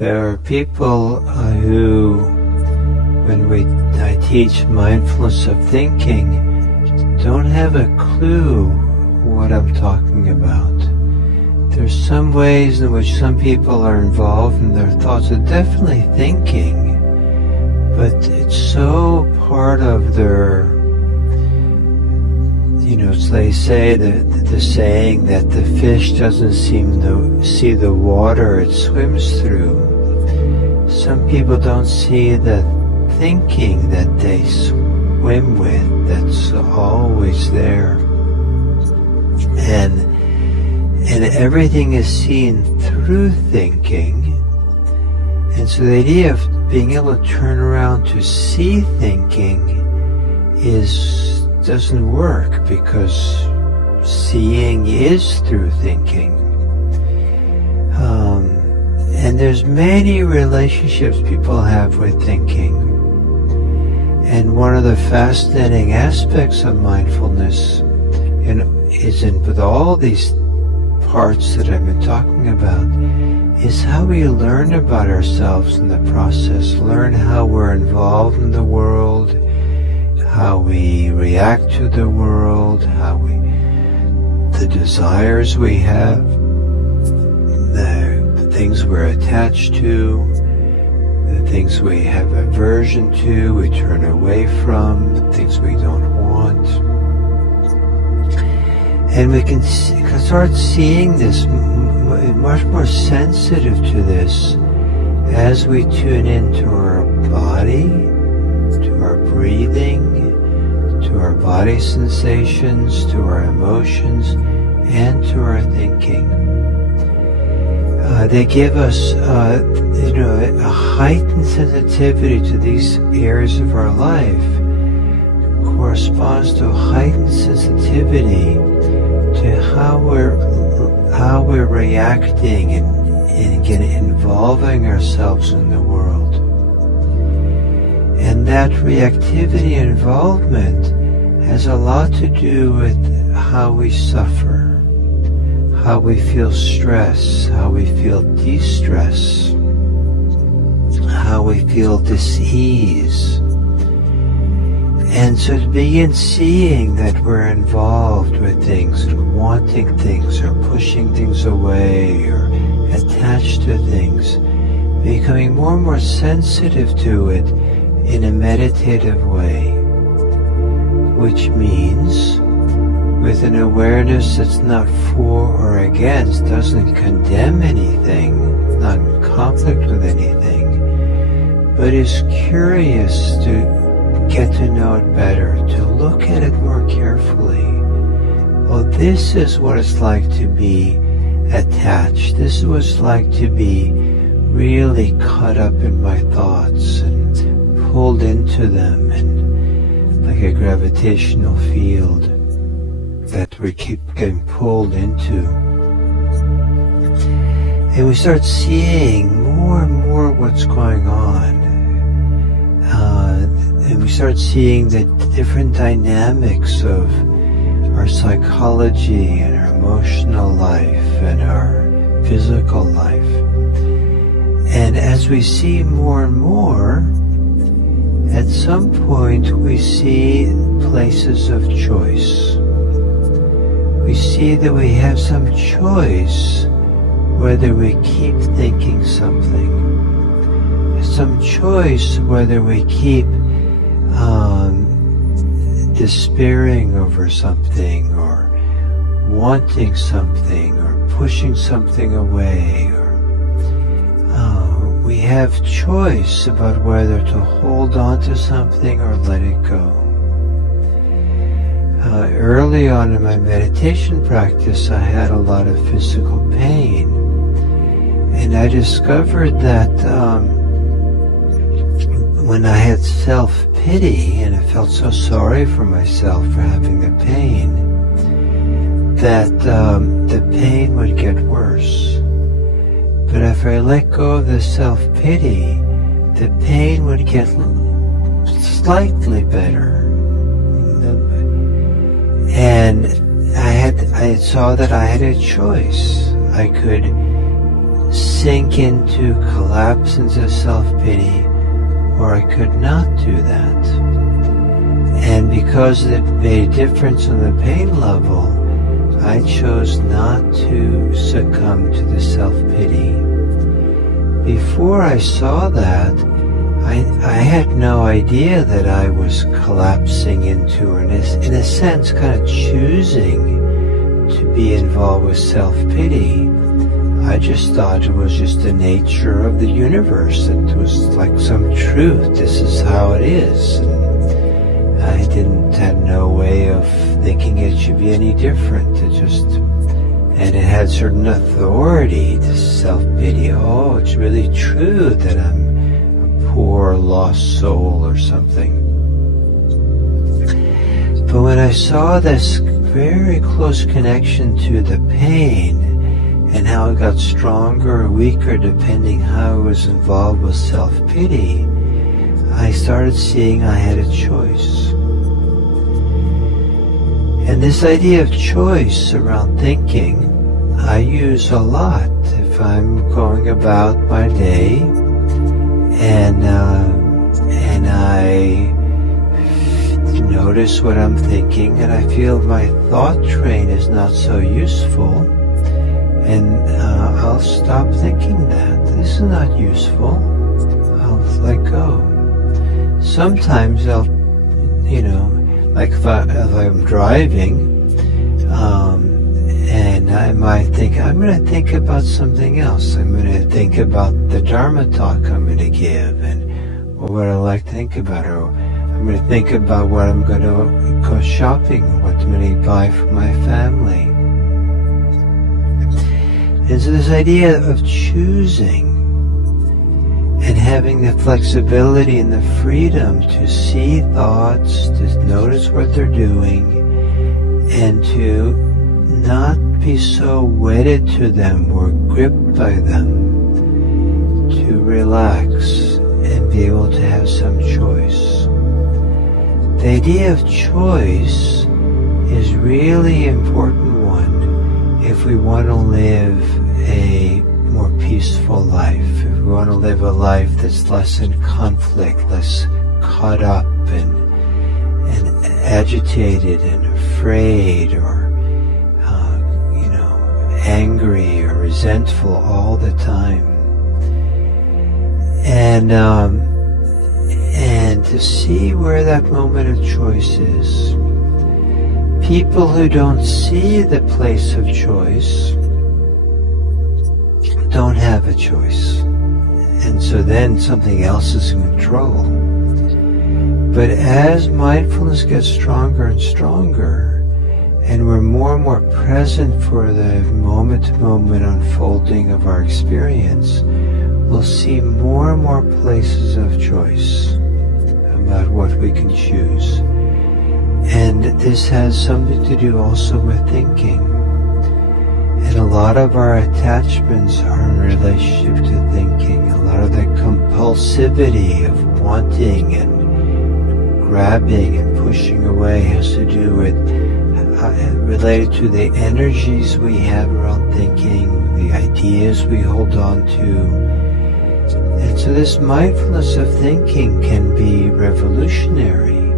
There are people who, when I teach mindfulness of thinking, don't have a clue what I'm talking about. There's some ways in which some people are involved and their thoughts are definitely thinking, but it's so part of their, they say the saying that the fish doesn't seem to see the water it swims through. Some people don't see the thinking that they swim with that's always there. And everything is seen through thinking. And so the idea of being able to turn around to see thinking doesn't work, because seeing is through thinking. And there's many relationships people have with thinking. And one of the fascinating aspects of mindfulness is with all these parts that I've been talking about, is how we learn about ourselves in the process, learn how we're involved in the world, how we react to the world, the desires we have, the things we're attached to, the things we have aversion to, we turn away from, the things we don't want. And we can start seeing this, much more sensitive to this, as we tune into our body, to our breathing, to our body sensations, to our emotions, and to our thinking. They give us, a heightened sensitivity to these areas of our life corresponds to a heightened sensitivity to how we're reacting and involving ourselves in the world. And that reactivity and involvement has a lot to do with how we suffer, how we feel stress, how we feel de-stress, how we feel dis-ease. And so to begin seeing that we're involved with things, wanting things, or pushing things away, or attached to things, becoming more and more sensitive to it in a meditative way, which means with an awareness that's not for or against, doesn't condemn anything, not in conflict with anything, but is curious to get to know it better, to look at it more carefully. Well, this is what it's like to be attached. This is what it's like to be really caught up in my thoughts and pulled into them, and like a gravitational field that we keep getting pulled into. And we start seeing more and more what's going on. And we start seeing the different dynamics of our psychology and our emotional life and our physical life. And as we see more and more, at some point we see places of choice. We see that we have some choice whether we keep thinking something, some choice whether we keep despairing over something, or wanting something, or pushing something away, or we have choice about whether to hold on to something or let it go. Early on in my meditation practice, I had a lot of physical pain, and I discovered that when I had self-pity and I felt so sorry for myself for having the pain, that the pain would get worse. But if I let go of the self-pity, the pain would get slightly better. And I saw that I had a choice. I could sink into, collapse into self-pity, or I could not do that. And because it made a difference on the pain level, I chose not to succumb to the self-pity. Before I saw that, I had no idea that I was collapsing into, or in a sense, kind of choosing to be involved with self-pity. I just thought it was just the nature of the universe. It was like some truth. This is how it is. And I had no way of thinking it should be any different. And it had certain authority, this self-pity. Oh, it's really true that I'm a poor, lost soul or something. But when I saw this very close connection to the pain, and how it got stronger or weaker depending how I was involved with self-pity, I started seeing I had a choice. And this idea of choice around thinking, I use a lot. If I'm going about my day and I notice what I'm thinking and I feel my thought train is not so useful, and I'll stop thinking that. This is not useful. I'll let go. Sometimes I'll, like if I'm driving, and I might think, I'm going to think about something else. I'm going to think about the Dharma talk I'm going to give, or what I like to think about, or I'm going to think about what I'm going to go shopping, what I'm going to buy for my family. And so this idea of choosing and having the flexibility and the freedom to see thoughts, to notice what they're doing, and to not be so wedded to them or gripped by them, to relax and be able to have some choice. The idea of choice is really important one if we want to live a more peaceful life, if we want to live a life that's less in conflict, less caught up and agitated and afraid, or angry or resentful all the time. And to see where that moment of choice is. People who don't see the place of choice don't have a choice. And so then something else is in control. But as mindfulness gets stronger and stronger, and we're more and more present for the moment-to-moment unfolding of our experience, we'll see more and more places of choice about what we can choose. And this has something to do also with thinking. And a lot of our attachments are in relationship to thinking. A lot of the compulsivity of wanting and grabbing and pushing away has to do with related to the energies we have around thinking, the ideas we hold on to. And so this mindfulness of thinking can be revolutionary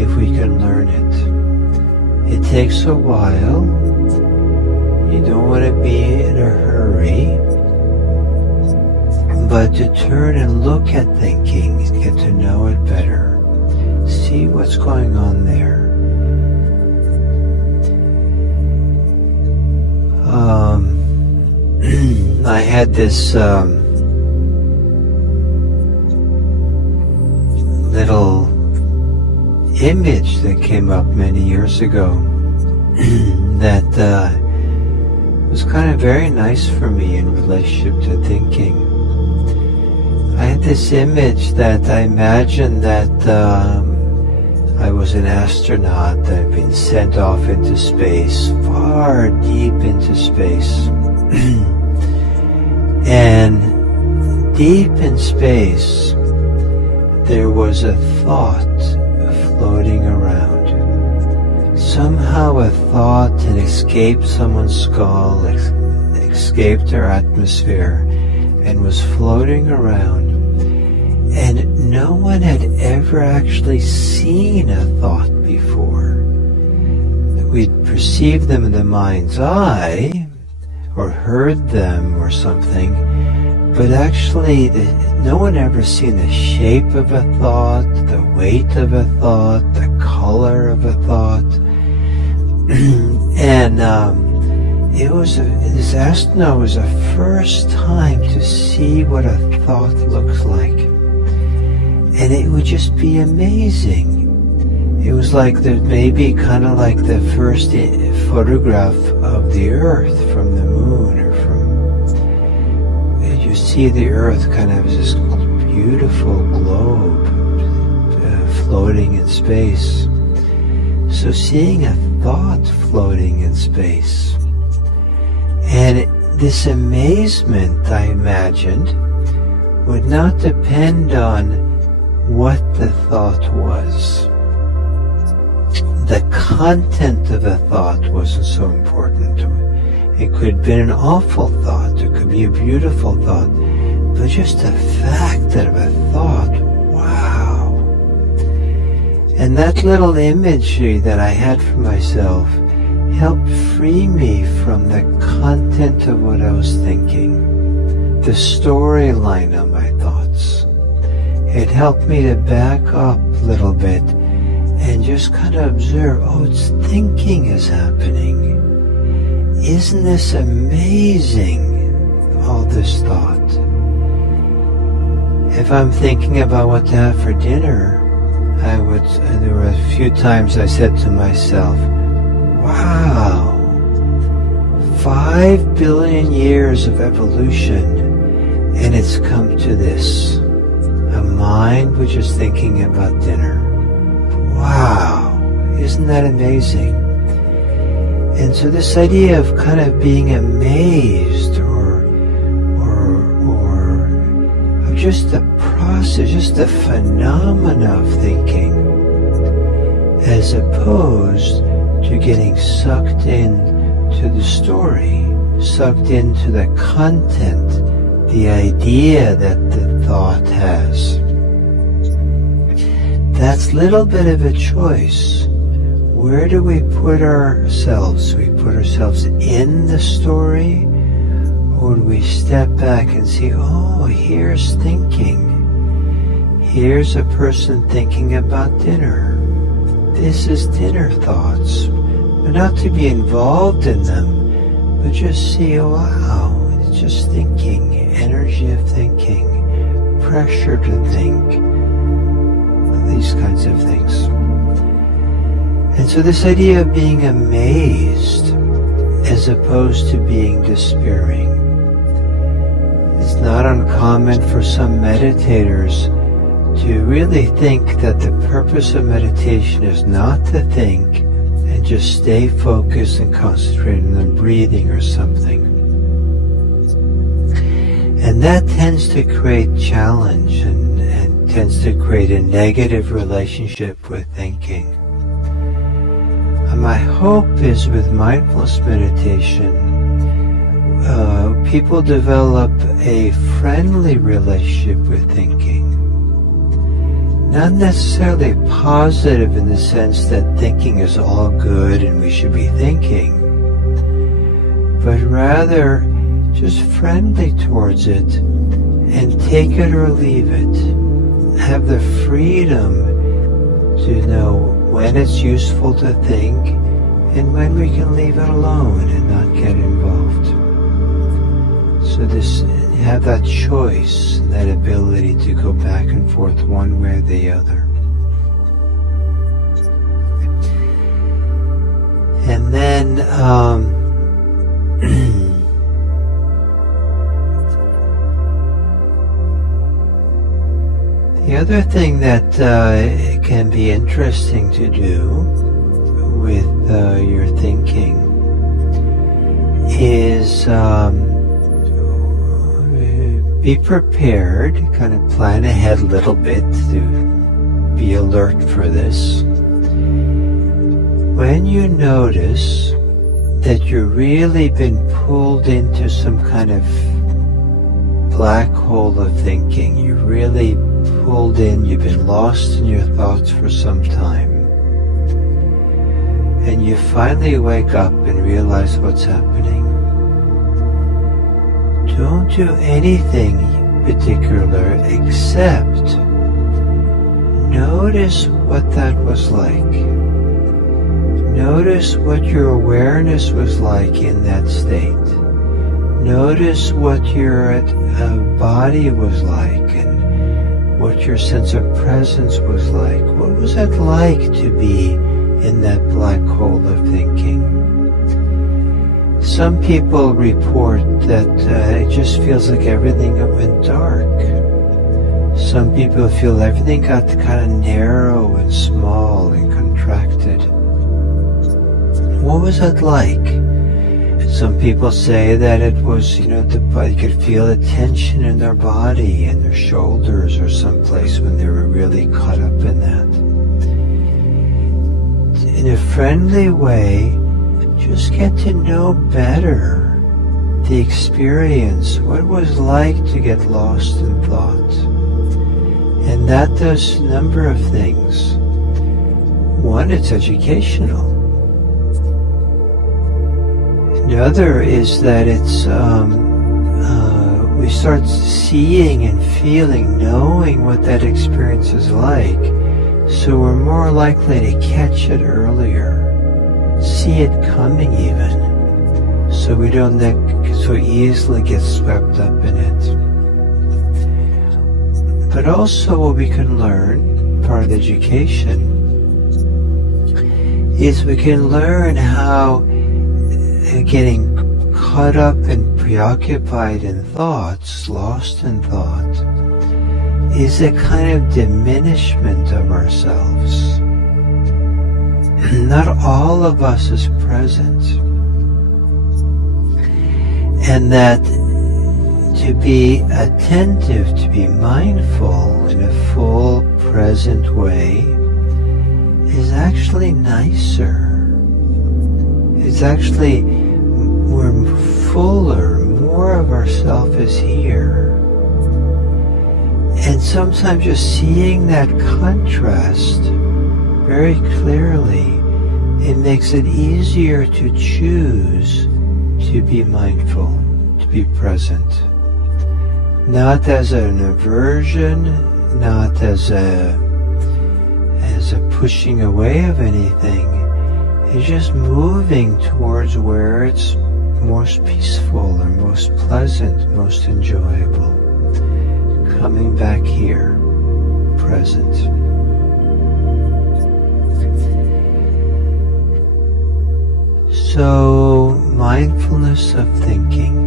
if we can learn it. It takes a while. You don't want to be in a hurry, but to turn and look at thinking and get to know it better, see what's going on there. I had this little image that came up many years ago that was kind of very nice for me in relationship to thinking. I had this image that I imagined that I was an astronaut that had been sent off into space, far deep into space. And deep in space, there was a thought floating around. Somehow a thought had escaped someone's skull, escaped our atmosphere and was floating around. And no one had ever actually seen a thought before. We'd perceived them in the mind's eye, or heard them or something, but actually no one ever seen the shape of a thought, the weight of a thought, the color of a thought. And this astronaut was the first time to see what a thought looks like. And it would just be amazing. It was like maybe kind of like the first photograph of the Earth from the moon, or you see the Earth kind of as this beautiful globe floating in space. So seeing a thought floating in space, and this amazement, I imagined, would not depend on what the thought was. The content of the thought wasn't so important. It could have been an awful thought, it could be a beautiful thought, but just the fact that of a thought, wow. And that little imagery that I had for myself helped free me from the content of what I was thinking, the storyline of my thoughts. It helped me to back up a little bit and just kind of observe, oh, it's thinking is happening. Isn't this amazing, all this thought? If I'm thinking about what to have for dinner, there were a few times I said to myself, wow, 5 billion years of evolution, and it's come to this. A mind which is thinking about dinner. Wow, isn't that amazing? And so this idea of kind of being amazed or of just the process, just the phenomena of thinking, as opposed to getting sucked in to the story, sucked into the content, the idea that the thought has. That's a little bit of a choice. Where do we put ourselves? Do we put ourselves in the story? Or do we step back and see, oh, here's thinking. Here's a person thinking about dinner. This is dinner thoughts. But not to be involved in them, but just see, oh, wow, it's just thinking, energy of thinking, pressure to think, these kinds of things. And so this idea of being amazed as opposed to being despairing. It's not uncommon for some meditators to really think that the purpose of meditation is not to think and just stay focused and concentrate on the breathing or something. And that tends to create challenge and tends to create a negative relationship with thinking. And my hope is with mindfulness meditation, people develop a friendly relationship with thinking. Not necessarily positive in the sense that thinking is all good and we should be thinking, but rather just friendly towards it and take it or leave it. Have the freedom to know when it's useful to think and when we can leave it alone and not get involved. So you have that choice, that ability to go back and forth one way or the other. And then the other thing that can be interesting to do with your thinking is be prepared, kind of plan ahead a little bit to be alert for this. When you notice that you've really been pulled into some kind of black hole of thinking. You've really pulled in, you've been lost in your thoughts for some time. And you finally wake up and realize what's happening. Don't do anything particular except notice what that was like. Notice what your awareness was like in that state. Notice what your body was like and what your sense of presence was like. What was it like to be in that black hole of thinking? Some people report that it just feels like everything went dark. Some people feel everything got kind of narrow and small and contracted. What was it like? Some people say that it was, you could feel the tension in their body and their shoulders or someplace when they were really caught up in that. In a friendly way, just get to know better the experience, what it was like to get lost in thought. And that does a number of things. One, it's educational. Another is that it's we start seeing and feeling, knowing what that experience is like, so we're more likely to catch it earlier, see it coming even, so we don't so easily get swept up in it. But also what we can learn, part of education, is we can learn how getting caught up and preoccupied in thoughts, lost in thought, is a kind of diminishment of ourselves. Not all of us is present. And that to be attentive, to be mindful in a full present way is actually nicer. It's actually, we're fuller, more of ourself is here. And sometimes just seeing that contrast very clearly, it makes it easier to choose to be mindful, to be present. Not as an aversion, not as a pushing away of anything. It's just moving towards where it's most peaceful or most pleasant, most enjoyable. Coming back here, present. So, mindfulness of thinking.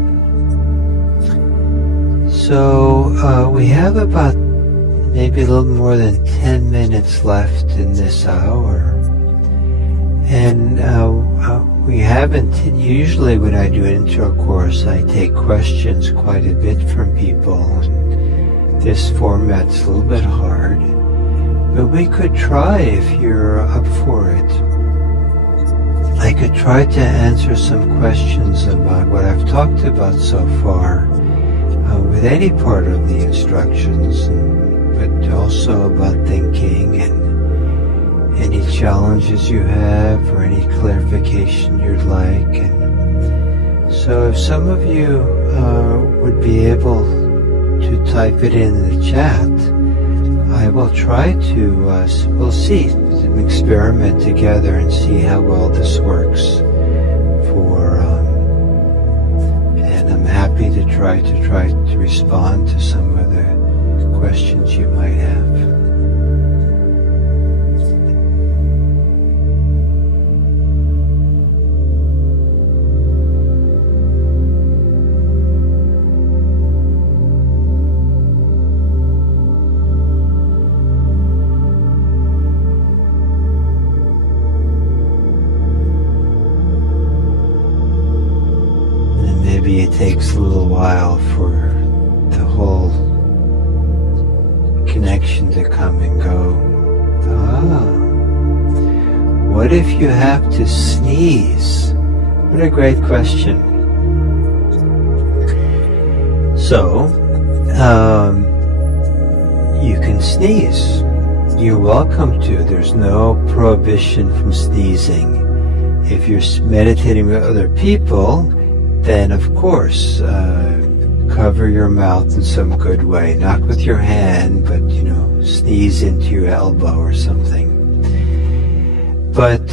So, we have about maybe a little more than 10 minutes left in this hour. And we haven't, usually when I do an intro course, I take questions quite a bit from people. And this format's a little bit hard. But we could try if you're up for it. I could try to answer some questions about what I've talked about so far with any part of the instructions, but also about thinking and any challenges you have or any clarification you'd like. And so if some of you would be able to type it in the chat, I will try to, we'll see, some experiment together and see how well this works and I'm happy to try to respond to some of the questions you might have. Maybe it takes a little while for the whole connection to come and go. What if you have to sneeze What a great question. So, you can sneeze. You're welcome to. There's no prohibition from sneezing. If you're meditating with other people, then of course, cover your mouth in some good way. Not with your hand, but sneeze into your elbow or something. But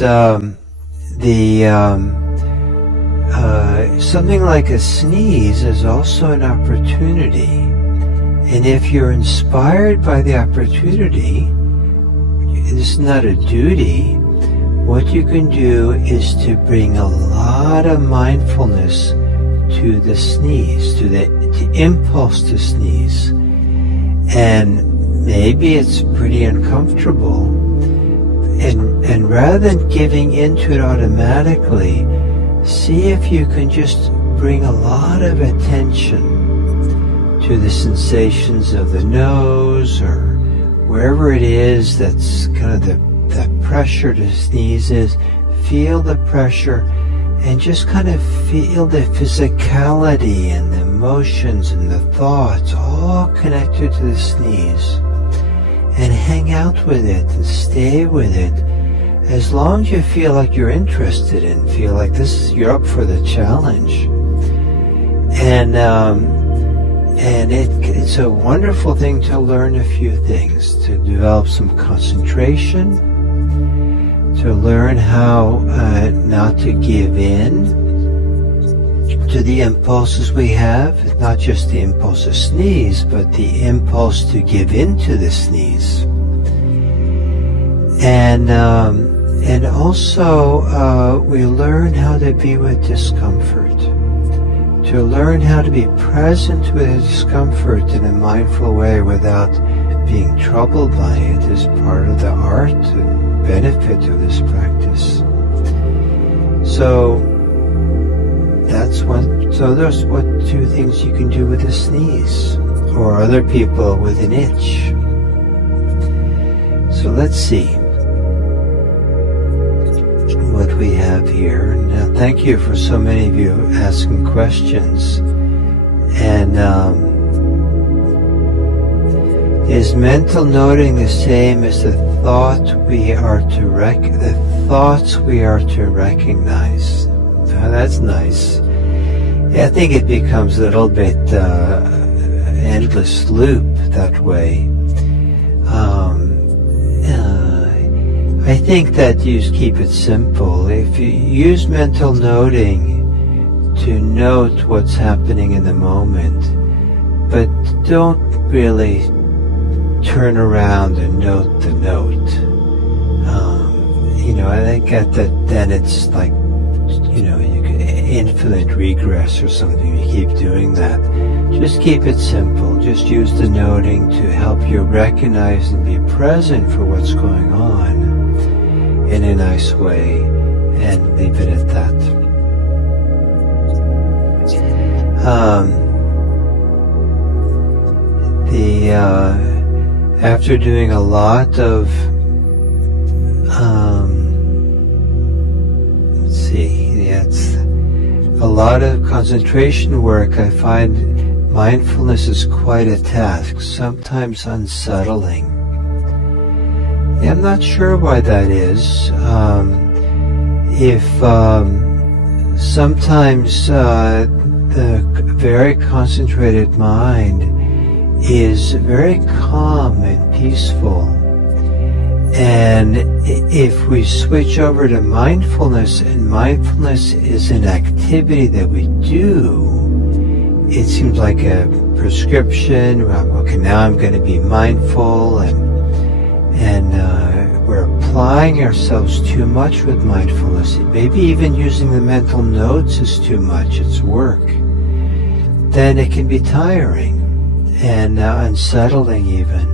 something like a sneeze is also an opportunity. And if you're inspired by the opportunity, it's not a duty. What you can do is to bring a lot of mindfulness to the sneeze, to the impulse to sneeze. And maybe it's pretty uncomfortable. And rather than giving into it automatically, see if you can just bring a lot of attention to the sensations of the nose or wherever it is that's kind of that pressure to sneeze is. Feel the pressure and just kind of feel the physicality and the emotions and the thoughts all connected to the sneeze. And hang out with it and stay with it as long as you feel like you're interested and feel like you're up for the challenge. And it's a wonderful thing to learn a few things, to develop some concentration, to learn how not to give in to the impulses we have, not just the impulse to sneeze, but the impulse to give in to the sneeze. And also we learn how to be with discomfort, to learn how to be present with discomfort in a mindful way without being troubled by it is part of the art and benefit of this practice. So those what two things you can do with a sneeze, or other people with an itch. So let's see what we have here. Now, thank you for so many of you asking questions. And is mental noting the same as the thoughts we are to recognize? That's nice. I think it becomes a little bit endless loop that way. I think that you keep it simple. If you use mental noting to note what's happening in the moment, but don't really turn around and note the note. I think that then it's like, you can infinite regress or something. You keep doing that. Just keep it simple. Just use the noting to help you recognize and be present for what's going on in a nice way, and leave it at that. After doing a lot of a lot of concentration work, I find mindfulness is quite a task, sometimes unsettling. I'm not sure why that is. If sometimes the very concentrated mind is very calm and peaceful, and if we switch over to mindfulness, and mindfulness is an activity that we do, it seems like a prescription. Okay, now I'm going to be mindful, and we're applying ourselves too much with mindfulness. Maybe even using the mental notes is too much. It's work. Then it can be tiring and unsettling even.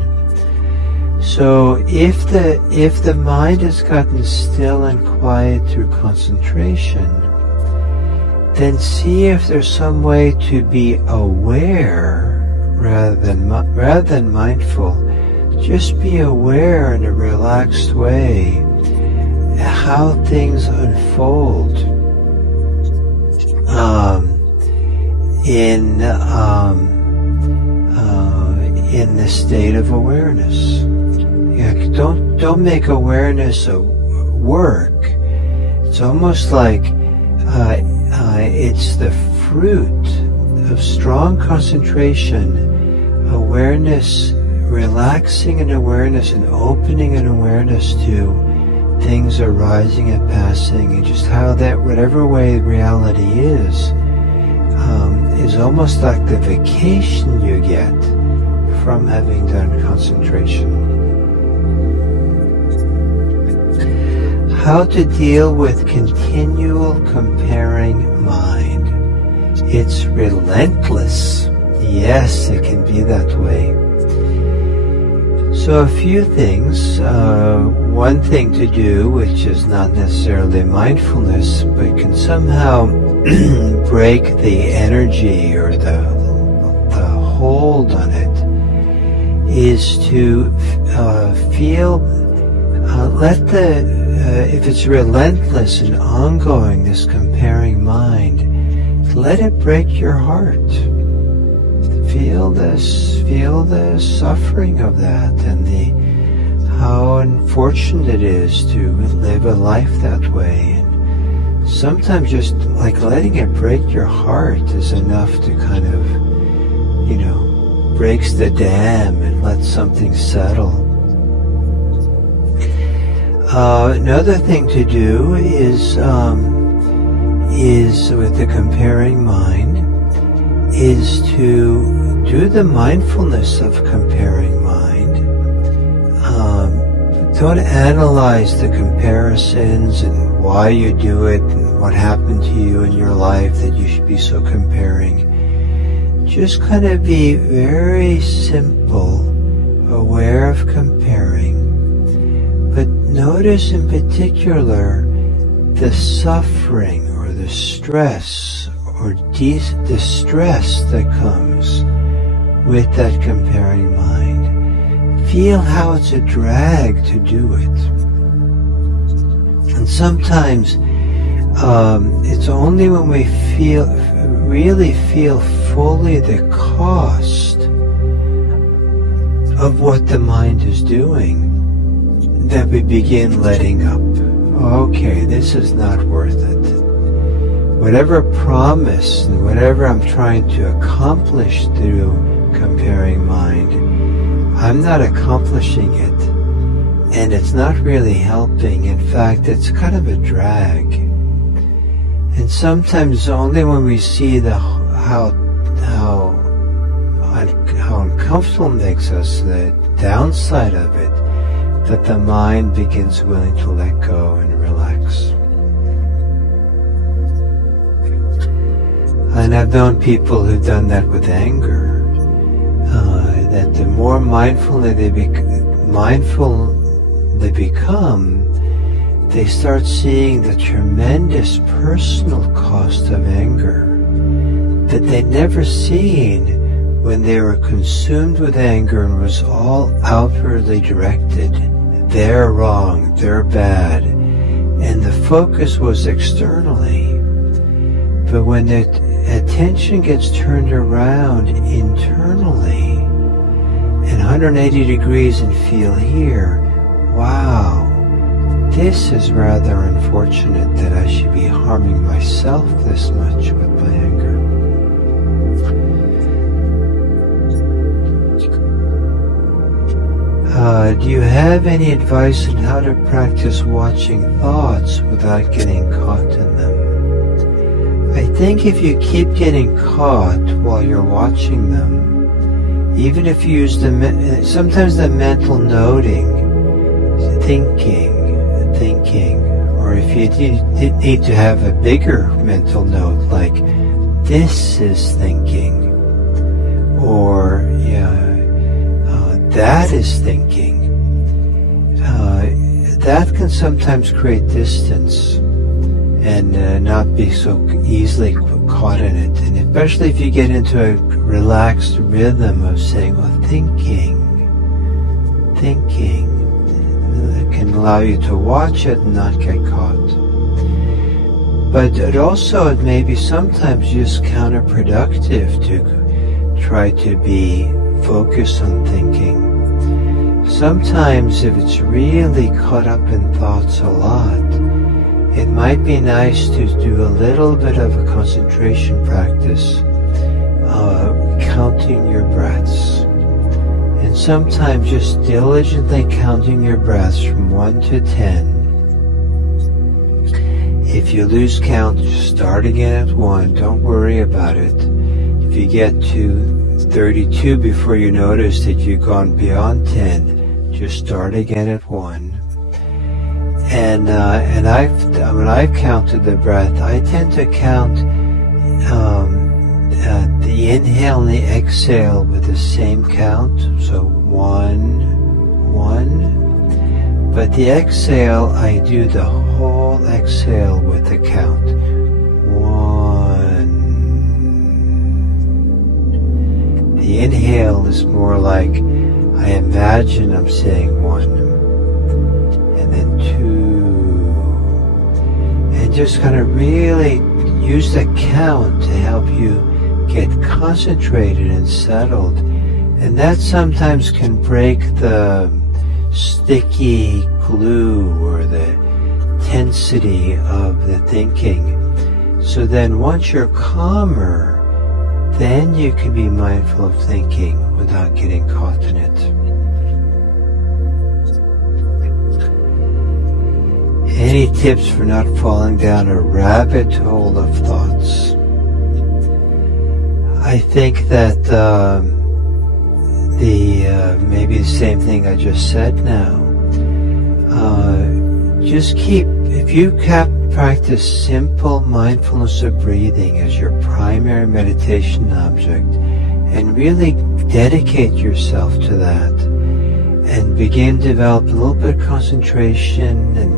So if the mind has gotten still and quiet through concentration, then see if there's some way to be aware rather than mindful. Just be aware in a relaxed way how things unfold. in the state of awareness. Don't make awareness a work. It's almost like it's the fruit of strong concentration, awareness, relaxing in awareness and opening in awareness to things arising and passing, and just how that, whatever way reality is almost like the vacation you get from having done concentration. How to deal with continual comparing mind. It's relentless. Yes, it can be that way. So a few things. One thing to do, which is not necessarily mindfulness, but can somehow break the energy or the hold on it, is to feel, if it's relentless and ongoing, this comparing mind, let it break your heart. Feel the suffering of that, and how unfortunate it is to live a life that way. And sometimes just like letting it break your heart is enough to kind of, breaks the dam and lets something settle. Another thing to do is with the comparing mind, is to do the mindfulness of comparing mind. Don't analyze the comparisons and why you do it and what happened to you in your life that you should be so comparing. Just kind of be very simple, aware of comparing, but notice in particular the suffering or the stress or distress that comes with that comparing mind. Feel how it's a drag to do it. And sometimes it's only when we really feel fully the cost of what the mind is doing that we begin letting up. Okay, this is not worth it. Whatever promise and whatever I'm trying to accomplish through comparing mind, I'm not accomplishing it, and it's not really helping. In fact, it's kind of a drag. And sometimes only when we see how uncomfortable it makes us, the downside of it, that the mind begins willing to let go and relax. And I've known people who've done that with anger, that the more mindful they become, they start seeing the tremendous personal cost of anger that they'd never seen when they were consumed with anger and was all outwardly directed. They're wrong, they're bad, and the focus was externally. But when the attention gets turned around internally and 180 degrees and feel here, wow, this is rather unfortunate that I should be harming myself this much with my anger. Do you have any advice on how to practice watching thoughts without getting caught in them? I think if you keep getting caught while you're watching them, even if you use sometimes the mental noting, thinking, or if you need to have a bigger mental note like, this is thinking, or that is thinking, that can sometimes create distance and not be so easily caught in it. And especially if you get into a relaxed rhythm of saying, well, thinking, it can allow you to watch it and not get caught. But it may be sometimes just counterproductive to try to be focused on thinking. Sometimes if it's really caught up in thoughts a lot, it might be nice to do a little bit of a concentration practice, counting your breaths. And sometimes just diligently counting your breaths from 1 to 10. If you lose count, just start again at 1. Don't worry about it. If you get to 32 before you notice that you've gone beyond 10, just start again at 1. And when I've counted the breath, I tend to count the inhale and the exhale with the same count. So 1, 1. But the exhale, I do the whole exhale with the count. 1. The inhale is more like I imagine I'm saying 1, and then 2, and just kind of really use the count to help you get concentrated and settled. And that sometimes can break the sticky glue or the tensity of the thinking. So then once you're calmer, then you can be mindful of thinking without getting caught in it. Any tips for not falling down a rabbit hole of thoughts? I think that maybe the same thing I just said now. If you practice simple mindfulness of breathing as your primary meditation object, and really dedicate yourself to that, and begin to develop a little bit of concentration, and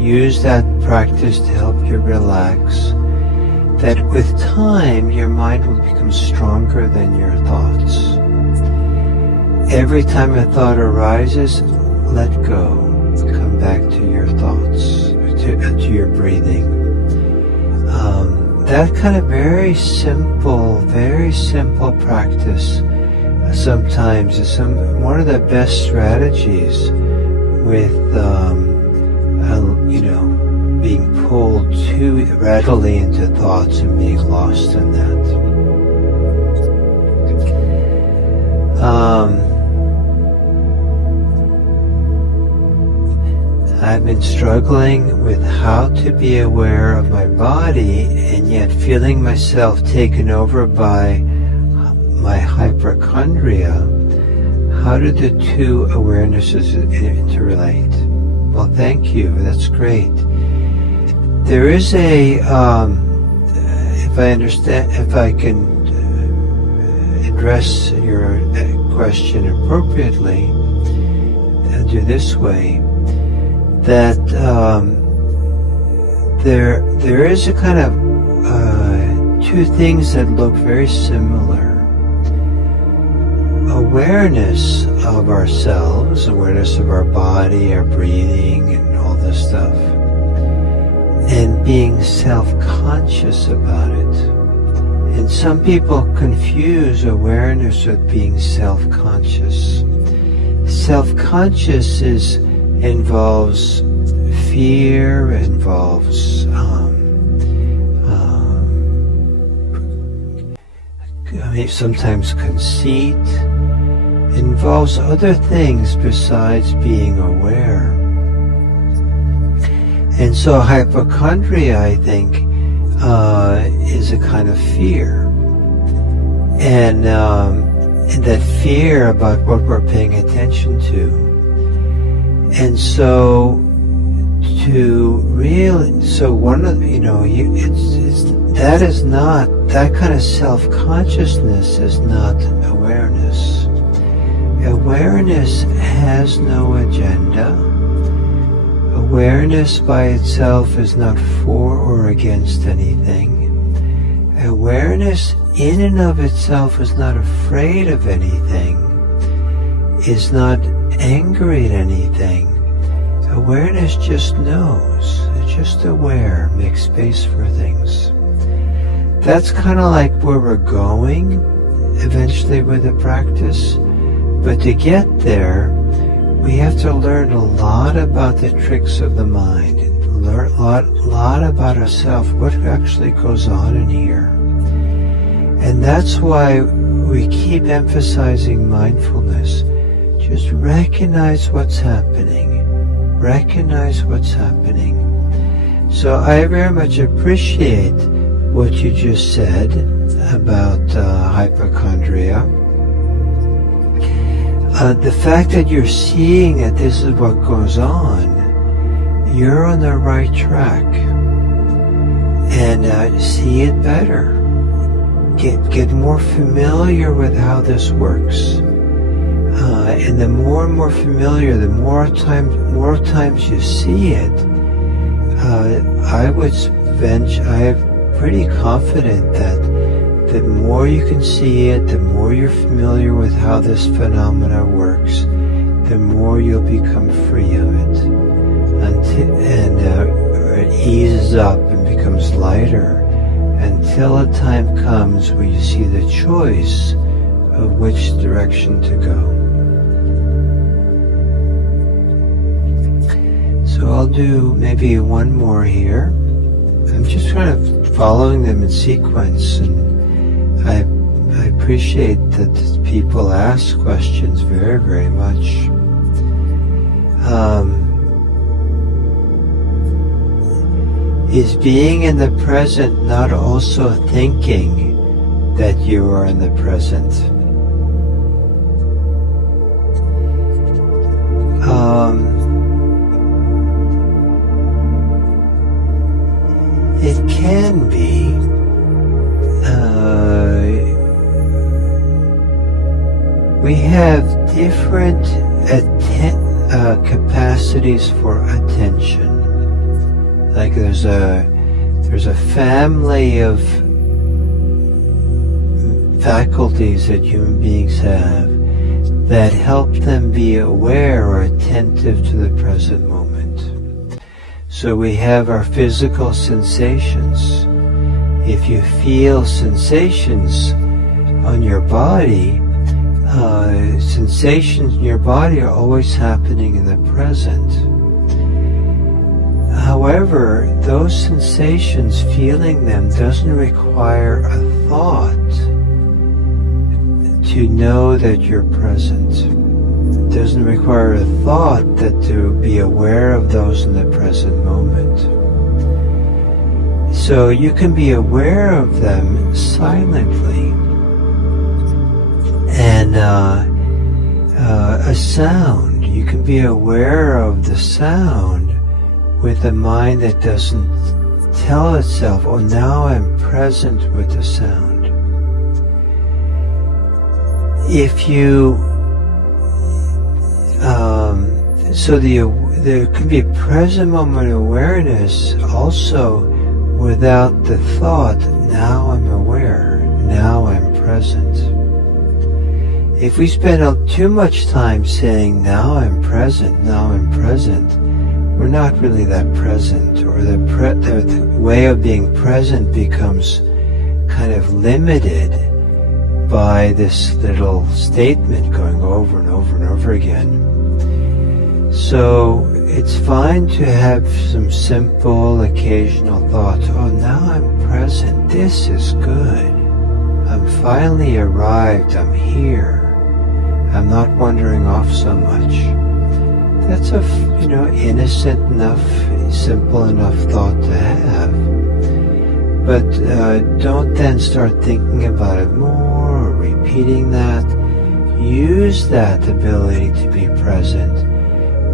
use that practice to help you relax, that with time your mind will become stronger than your thoughts. Every time a thought arises, let go. Come back to your thoughts, to your breathing. That kind of very simple practice sometimes is one of the best strategies with being pulled too readily into thoughts and being lost in that. I've been struggling with how to be aware of my body and yet feeling myself taken over by my hypochondria. How do the two awarenesses interrelate? Well, thank you. That's great. There is if I can address your question appropriately, I'll do this way, that there is a kind of two things that look very similar. Awareness of ourselves, awareness of our body, our breathing, and all this stuff, and being self-conscious about it. And some people confuse awareness with being self-conscious. Self-conscious involves fear, involves sometimes conceit, involves other things besides being aware. And so hypochondria, I think, is a kind of fear. And that fear about what we're paying attention to. And so that kind of self-consciousness is not awareness. Awareness has no agenda. Awareness by itself is not for or against anything. Awareness in and of itself is not afraid of anything, is not angry at anything. Awareness just knows. It just aware, make space for things. That's kind of like where we're going eventually with the practice. But to get there, we have to learn a lot about the tricks of the mind, and learn a lot about ourselves, what actually goes on in here. And that's why we keep emphasizing mindfulness. Just recognize what's happening. Recognize what's happening. So I very much appreciate what you just said about hypochondria. The fact that you're seeing that this is what goes on, you're on the right track. And see it better. Get more familiar with how this works. And the more and more familiar, the more times you see it, I'm pretty confident that the more you can see it, the more you're familiar with how this phenomena works, the more you'll become free of it, and it eases up and becomes lighter until a time comes where you see the choice of which direction to go. So I'll do maybe one more here. I'm just kind of following them in sequence, and I appreciate that people ask questions very, very much. Is being in the present not also thinking that you are in the present? It can be. We have different capacities for attention. Like there's a family of faculties that human beings have that help them be aware or attentive to the present moment. So we have our physical sensations. If you feel sensations on your body, sensations in your body are always happening in the present. However, those sensations, feeling them, doesn't require a thought to know that you're present. It doesn't require a thought that to be aware of those in the present moment. So you can be aware of them silently. And a sound, you can be aware of the sound with a mind that doesn't tell itself, oh, now I'm present with the sound. If you, there can be present moment awareness also without the thought, now I'm aware, now I'm present. If we spend too much time saying, now I'm present, we're not really that present, or the way of being present becomes kind of limited by this little statement going over and over and over again. So it's fine to have some simple occasional thoughts. Oh, now I'm present. This is good. I'm finally arrived. I'm here. I'm not wandering off so much. That's a, innocent enough, simple enough thought to have. But don't then start thinking about it more or repeating that. Use that ability to be present,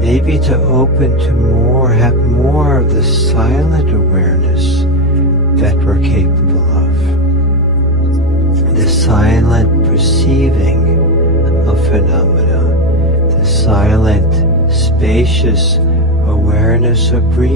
maybe to open to more, have more of the silent awareness that we're capable of. The silent perceiving of phenomena, the silent, spacious awareness of breathing.